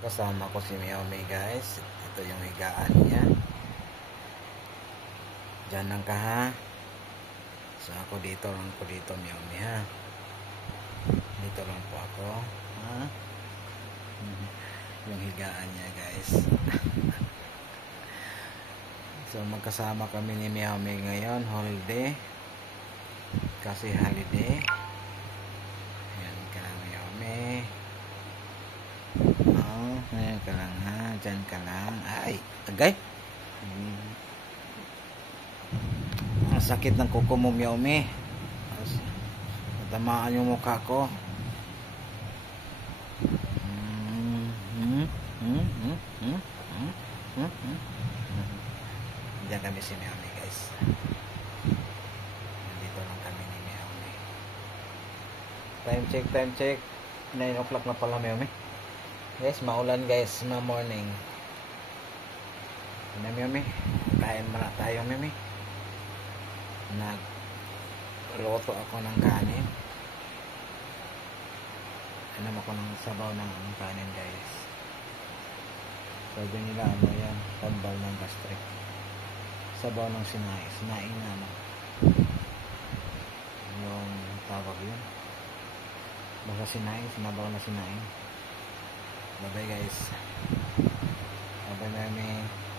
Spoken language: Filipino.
Kasama ko si Miyomi guys. Ito yung higaan niya. Diyan lang ka ha. So ako dito lang po dito Miyomi ha. Dito lang po ako. Ha? Yung higaan niya guys. So magkasama kami ni Miyomi ngayon. Holiday. Kasi holiday. Ayan ka lang Miyomi. Ngayon ka lang ha. Diyan ka lang. Ay, agay. Ang sakit ng kuko mo Miyomi. Natamaan yung mukha ko. Diyan kami si Miyomi guys. Nandito lang kami ni Miyomi. Time check. 9 o'clock na pala Miyomi. Guys, maulan guys, morning. Miyomi, kain muna tayo Miyomi. Nagluto ako ng kanin. Alam ako ng sabaw ng kanin guys. Sabi nila ano yan, tambal ng gastric. Sabaw ng sinaing na ano. Yung tawag yun. Basta sinabaw na sinaing. Bye bye guys. Bye bye Miyomi.